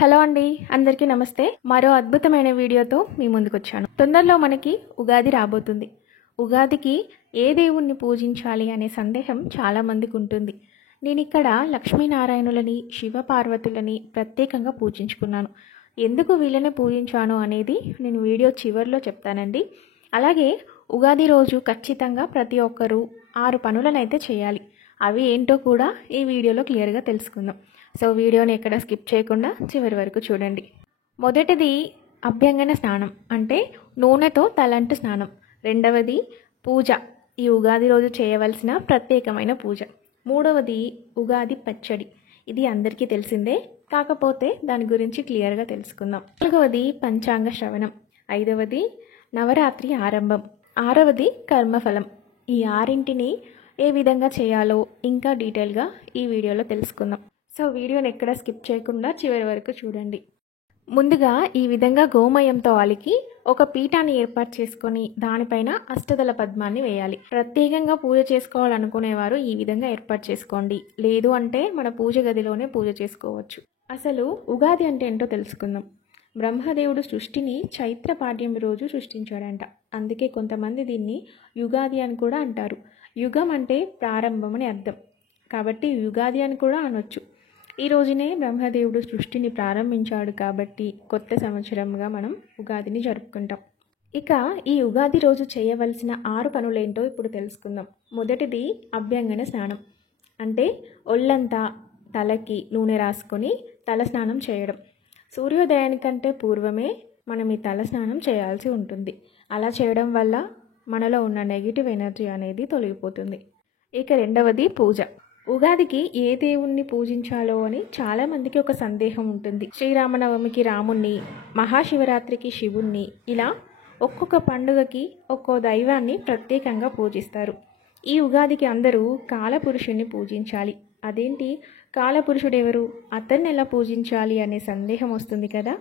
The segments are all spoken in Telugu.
హలో అండి, అందరికీ నమస్తే. మరో అద్భుతమైన వీడియోతో మీ ముందుకొచ్చాను. తొందరలో మనకి ఉగాది రాబోతుంది. ఉగాదికి ఏ దేవుణ్ణి పూజించాలి అనే సందేహం చాలామందికి ఉంటుంది. నేను ఇక్కడ లక్ష్మీనారాయణులని, శివపార్వతులని ప్రత్యేకంగా పూజించుకున్నాను. ఎందుకు వీళ్ళని పూజించాను అనేది నేను వీడియో చివరిలో చెప్తానండి. అలాగే ఉగాది రోజు ఖచ్చితంగా ప్రతి ఒక్కరూ 6 పనులనైతే చేయాలి. అవి ఏంటో కూడా ఈ వీడియోలో క్లియర్గా తెలుసుకుందాం. సో వీడియోని ఎక్కడ స్కిప్ చేయకుండా చివరి వరకు చూడండి. మొదటిది అభ్యంగన స్నానం, అంటే నూనెతో తలంటు స్నానం. రెండవది పూజ, ఈ ఉగాది రోజు చేయవలసిన ప్రత్యేకమైన పూజ. మూడవది ఉగాది పచ్చడి, ఇది అందరికీ తెలిసిందే, కాకపోతే దాని గురించి క్లియర్గా తెలుసుకుందాం. నాలుగవది పంచాంగ శ్రవణం. ఐదవది నవరాత్రి ఆరంభం. ఆరవది కర్మఫలం. ఈ ఆరింటిని ఏ విధంగా చేయాలో ఇంకా డీటెయిల్గా ఈ వీడియోలో తెలుసుకుందాం. సో వీడియోని ఎక్కడ స్కిప్ చేయకుండా చివరి వరకు చూడండి. ముందుగా ఈ విధంగా గోమయంతో అలికి ఒక పీఠాన్ని ఏర్పాటు చేసుకొని దానిపైన అష్టదళ పద్మాన్ని వేయాలి. ప్రత్యేకంగా పూజ చేసుకోవాలనుకునేవారు ఈ విధంగా ఏర్పాటు చేసుకోండి, లేదు అంటే మన పూజ గదిలోనే పూజ చేసుకోవచ్చు. అసలు ఉగాది అంటే ఏంటో తెలుసుకుందాం. బ్రహ్మదేవుడు సృష్టిని చైత్ర పాడ్యం రోజు సృష్టించాడంట. అందుకే కొంతమంది దీన్ని యుగాది అని కూడా అంటారు. యుగం అంటే ప్రారంభం అని అర్థం, కాబట్టి యుగాది అని కూడా అనొచ్చు. ఈ రోజునే బ్రహ్మదేవుడు సృష్టిని ప్రారంభించాడు కాబట్టి కొత్త సంవత్సరంగా మనం ఉగాదిని జరుపుకుంటాం. ఇక ఈ ఉగాది రోజు చేయవలసిన 6 పనులేంటో ఇప్పుడు తెలుసుకుందాం. మొదటిది అభ్యంగన స్నానం, అంటే ఒళ్ళంతా తలకి నూనె రాసుకొని తల స్నానం చేయడం. సూర్యోదయానికంటే పూర్వమే మనం ఈ తల స్నానం చేయాల్సి ఉంటుంది. అలా చేయడం వల్ల మనలో ఉన్న నెగిటివ్ ఎనర్జీ అనేది తొలగిపోతుంది. ఇక రెండవది పూజ. ఉగాదికి ఏ దేవుణ్ణి పూజించాలో అని చాలామందికి ఒక సందేహం ఉంటుంది. శ్రీరామనవమికి రాముణ్ణి, మహాశివరాత్రికి శివుణ్ణి, ఇలా ఒక్కొక్క పండుగకి ఒక్కో దైవాన్ని ప్రత్యేకంగా పూజిస్తారు. ఈ ఉగాదికి అందరూ కాలపురుషుణ్ణి పూజించాలి. అదేంటి, కాలపురుషుడు ఎవరు, అతన్ని ఎలా పూజించాలి అనే సందేహం వస్తుంది కదా.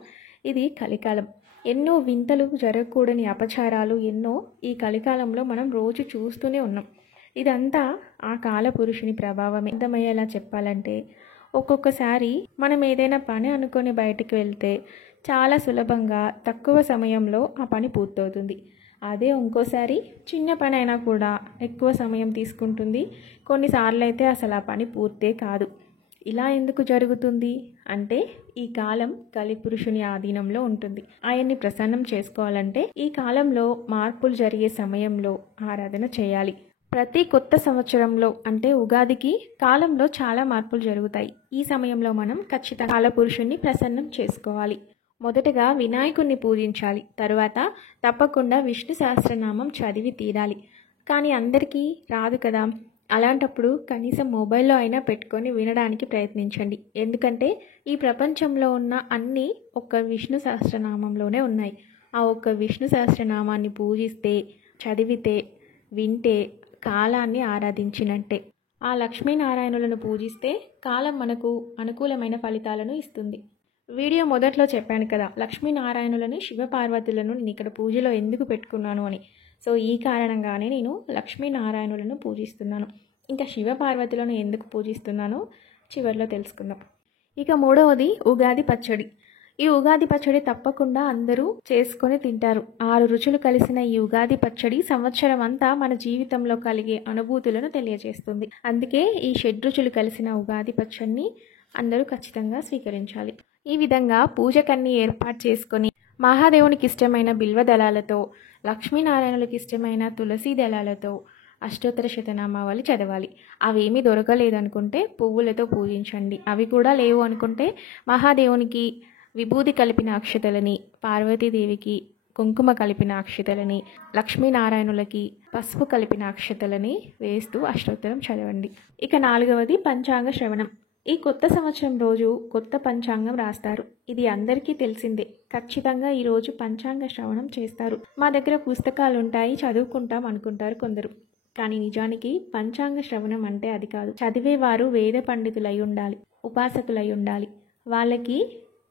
ఇది కలికాలం. ఎన్నో వింతలు, జరగకూడని అపచారాలు ఎన్నో ఈ కలికాలంలో మనం రోజు చూస్తూనే ఉన్నాం. ఇదంతా ఆ కాలపురుషుని ప్రభావమే. అర్థమయ్యేలా చెప్పాలంటే, ఒక్కొక్కసారి మనం ఏదైనా పని అనుకొని బయటికి వెళ్తే చాలా సులభంగా తక్కువ సమయంలో ఆ పని పూర్తవుతుంది. అదే ఇంకోసారి చిన్న పని అయినా కూడా ఎక్కువ సమయం తీసుకుంటుంది. కొన్నిసార్లు అయితే అసలు ఆ పని పూర్తే కాదు. ఇలా ఎందుకు జరుగుతుంది అంటే, ఈ కాలం కలిపురుషుని ఆధీనంలో ఉంటుంది. ఆయన్ని ప్రసన్నం చేసుకోవాలంటే ఈ కాలంలో మార్పులు జరిగే సమయంలో ఆరాధన చేయాలి. ప్రతి కొత్త సంవత్సరంలో అంటే ఉగాదికి కాలంలో చాలా మార్పులు జరుగుతాయి. ఈ సమయంలో మనం ఖచ్చితంగా కాలపురుషుణ్ణి ప్రసన్నం చేసుకోవాలి. మొదటగా వినాయకుణ్ణి పూజించాలి. తరువాత తప్పకుండా విష్ణు సహస్రనామం చదివి తీరాలి. కానీ అందరికీ రాదు కదా, అలాంటప్పుడు కనీసం మొబైల్లో అయినా పెట్టుకొని వినడానికి ప్రయత్నించండి. ఎందుకంటే ఈ ప్రపంచంలో ఉన్న అన్నీ ఒక్క విష్ణు సహస్రనామంలోనే ఉన్నాయి. ఆ ఒక్క విష్ణు సహస్రనామాన్ని పూజిస్తే, చదివితే, వింటే కాలాన్ని ఆరాధించినట్టే. ఆ లక్ష్మీనారాయణులను పూజిస్తే కాలం మనకు అనుకూలమైన ఫలితాలను ఇస్తుంది. వీడియో మొదట్లో చెప్పాను కదా, లక్ష్మీనారాయణులను, శివపార్వతులను నేను ఇక్కడ పూజలో ఎందుకు పెట్టుకున్నాను అని. సో ఈ కారణంగానే నేను లక్ష్మీనారాయణులను పూజిస్తున్నాను. ఇంకా శివపార్వతులను ఎందుకు పూజిస్తున్నానో చివరిలో తెలుసుకుందాం. ఇక మూడవది ఉగాది పచ్చడి. ఈ ఉగాది పచ్చడి తప్పకుండా అందరూ చేసుకొని తింటారు. 6 రుచులు కలిసిన ఈ ఉగాది పచ్చడి సంవత్సరం అంతా మన జీవితంలో కలిగే అనుభూతులను తెలియజేస్తుంది. అందుకే ఈ 6 రుచులు కలిసిన ఉగాది పచ్చడిని అందరూ ఖచ్చితంగా స్వీకరించాలి. ఈ విధంగా పూజకన్నీ ఏర్పాటు చేసుకొని మహాదేవునికి ఇష్టమైన బిల్వ దళాలతో, లక్ష్మీనారాయణులకు ఇష్టమైన తులసి దళాలతో అష్టోత్తర శతనామావళి చదవాలి. అవేమీ దొరకలేదనుకుంటే పువ్వులతో పూజించండి. అవి కూడా లేవు అనుకుంటే మహాదేవునికి విభూది కలిపిన అక్షతలని, పార్వతీదేవికి కుంకుమ కలిపిన అక్షతలని, లక్ష్మీనారాయణులకి పసుపు కలిపిన అక్షతలని వేస్తూ అష్టోత్తరం చదవండి. ఇక నాలుగవది పంచాంగ శ్రవణం. ఈ కొత్త సంవత్సరం రోజు కొత్త పంచాంగం రాస్తారు. ఇది అందరికీ తెలిసిందే. ఖచ్చితంగా ఈరోజు పంచాంగ శ్రవణం చేస్తారు. మా దగ్గర పుస్తకాలు ఉంటాయి, చదువుకుంటాం అనుకుంటారు కొందరు. కానీ నిజానికి పంచాంగ శ్రవణం అంటే అది కాదు. చదివేవారు వేద పండితులై ఉండాలి, ఉపాసకులై ఉండాలి, వాళ్ళకి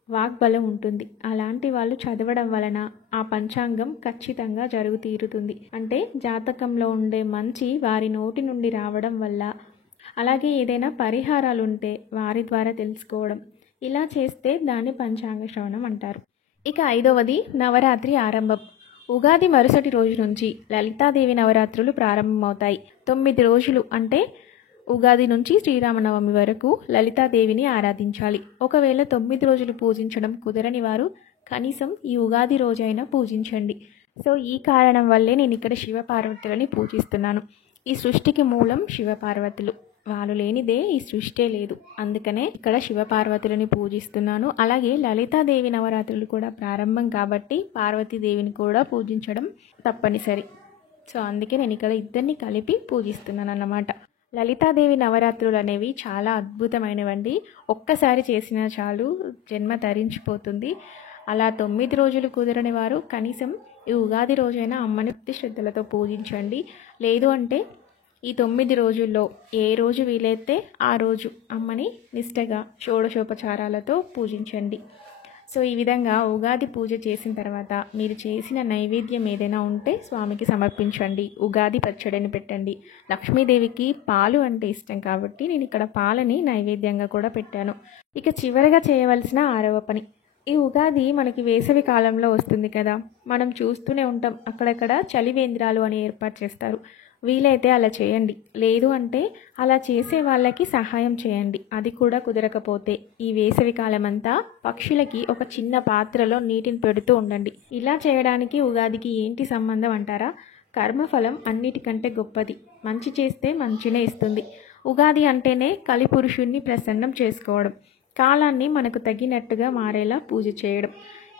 వాగ్బలం ఉంటుంది. అలాంటి వాళ్ళు చదవడం వలన ఆ పంచాంగం ఖచ్చితంగా జరుగు తీరుతుంది. అంటే జాతకంలో ఉండే మంచి వారి నోటి నుండి రావడం వల్ల, అలాగే ఏదైనా పరిహారాలు ఉంటే వారి ద్వారా తెలుసుకోవడం, ఇలా చేస్తే దాన్ని పంచాంగ శ్రవణం అంటారు. ఇక 5వది నవరాత్రి ఆరంభం. ఉగాది మరుసటి రోజు నుంచి లలితాదేవి నవరాత్రులు ప్రారంభమవుతాయి. 9 రోజులు అంటే ఉగాది నుంచి శ్రీరామనవమి వరకు లలితాదేవిని ఆరాధించాలి. ఒకవేళ 9 రోజులు పూజించడం కుదరని వారు కనీసం ఈ ఉగాది రోజైనా పూజించండి. సో ఈ కారణం వల్లే నేను ఇక్కడ శివపార్వతులని పూజిస్తున్నాను. ఈ సృష్టికి మూలం శివపార్వతులు, వాళ్ళు లేనిదే ఈ సృష్టే లేదు. అందుకనే ఇక్కడ శివపార్వతులని పూజిస్తున్నాను. అలాగే లలితాదేవి నవరాత్రులు కూడా ప్రారంభం కాబట్టి పార్వతీదేవిని కూడా పూజించడం తప్పనిసరి. సో అందుకే నేను ఇక్కడ ఇద్దరిని కలిపి పూజిస్తున్నాను అన్నమాట. లలితాదేవి నవరాత్రులు అనేవి చాలా అద్భుతమైనవండి. ఒక్కసారి చేసినా చాలు, జన్మ తరించిపోతుంది. అలా 9 రోజులు కుదరని వారు కనీసం ఈ ఉగాది రోజైనా అమ్మని భక్తి శ్రద్ధలతో పూజించండి. లేదు అంటే ఈ 9 రోజుల్లో ఏ రోజు వీలైతే ఆ రోజు అమ్మని నిష్టగా షోడశోపచారాలతో పూజించండి. సో ఈ విధంగా ఉగాది పూజ చేసిన తర్వాత మీరు చేసిన నైవేద్యం ఏదైనా ఉంటే స్వామికి సమర్పించండి. ఉగాది పచ్చడిని పెట్టండి. లక్ష్మీదేవికి పాలు అంటే ఇష్టం కాబట్టి నేను ఇక్కడ పాలని నైవేద్యంగా కూడా పెట్టాను. ఇక చివరిగా చేయవలసిన 6వ పని. ఈ ఉగాది మనకి వేసవి కాలంలో వస్తుంది కదా, మనం చూస్తూనే ఉంటాం అక్కడక్కడ చలివేంద్రాలు అని ఏర్పాటు చేస్తారు. వీలైతే అలా చేయండి. లేదు అంటే అలా చేసే వాళ్ళకి సహాయం చేయండి. అది కూడా కుదరకపోతే ఈ వేసవి కాలం అంతా పక్షులకి ఒక చిన్న పాత్రలో నీటిని పెడుతూ ఉండండి. ఇలా చేయడానికి ఉగాదికి ఏంటి సంబంధం అంటారా? కర్మఫలం అన్నిటికంటే గొప్పది. మంచి చేస్తే మంచినే ఇస్తుంది. ఉగాది అంటేనే కలిపురుషుణ్ణి ప్రసన్నం చేసుకోవడం, కాలాన్ని మనకు తగినట్టుగా మారేలా పూజ చేయడం.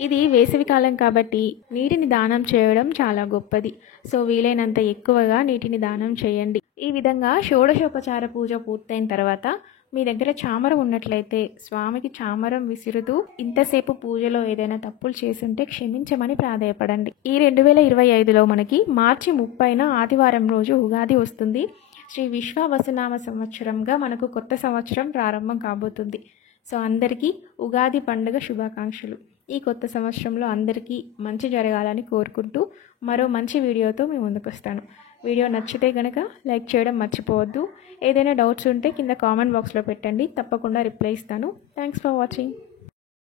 ఇది వేసవికాలం కాబట్టి నీటిని దానం చేయడం చాలా గొప్పది. సో వీలైనంత ఎక్కువగా నీటిని దానం చేయండి. ఈ విధంగా షోడశోపచార పూజ పూర్తయిన తర్వాత మీ దగ్గర చామరం ఉన్నట్లయితే స్వామికి చామరం విసురుతూ ఇంతసేపు పూజలో ఏదైనా తప్పులు చేసుంటే క్షమించమని ప్రాధేయపడండి. ఈ 2025లో మనకి మార్చి 30న ఆదివారం రోజు ఉగాది వస్తుంది. శ్రీ విశ్వావసునామ సంవత్సరంగా మనకు కొత్త సంవత్సరం ప్రారంభం కాబోతుంది. సో అందరికీ ఉగాది పండుగ శుభాకాంక్షలు. ఈ కొత్త సంవత్సరంలో అందరికీ మంచి జరగాలని కోరుకుంటూ మరో మంచి వీడియోతో మీ ముందుకు వస్తాను. వీడియో నచ్చితే కనుక లైక్ చేయడం మర్చిపోవద్దు. ఏదైనా డౌట్స్ ఉంటే కింద కామెంట్ బాక్స్లో పెట్టండి, తప్పకుండా రిప్లై ఇస్తాను. Thanks for watching.